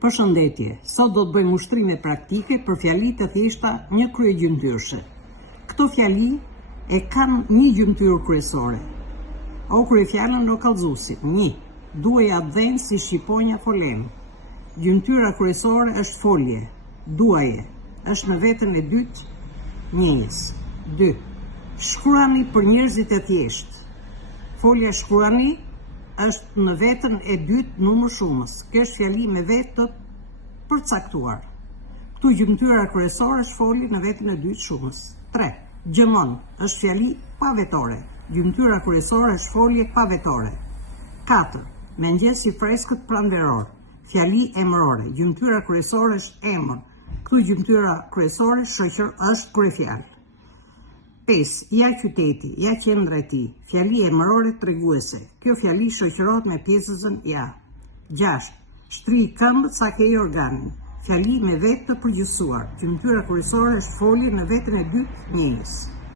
Përshëndetje, sot do të bëjmë ushtrime praktike për fjali të thjeshta një kryegjymtyrëshe. Këto fjali e kanë një gjymtyrë kryesore. O kryefjalën o kallëzuesi, 1. Duaja dhenë si shqiponja folen. Gjymtyra kryesore është folje. Duaje është në veten e dytë njëjës. 2. Shkruani për njerëzit e thjeshtë. Folja shkruani është në veten e dytë numër shumës. Kjo është fjali me vetë të përcaktuar. Këtu gjymtyra kryesore është folje në veten e dytë shumës. 3. Gjëmon është fjali pa vetore. Gjymtyra kryesore është folje pa vetore. 4. Mëngjes i freskët pranveror. Fjali emërore. Gjymtyra kryesore është emër. Këtu gjymtyra kryesore është kryefjalë. 5. Ja qyteti, ja qendra e tij. Fjali emërore treguese. Kjo fjali shoqërohet me pjesëzën ja. 6. Shtri këmbët sa ke organin. Fjali me vetë të përgjithësuar. Gjymtyra kryesore është folje në veten e dytë njëjës.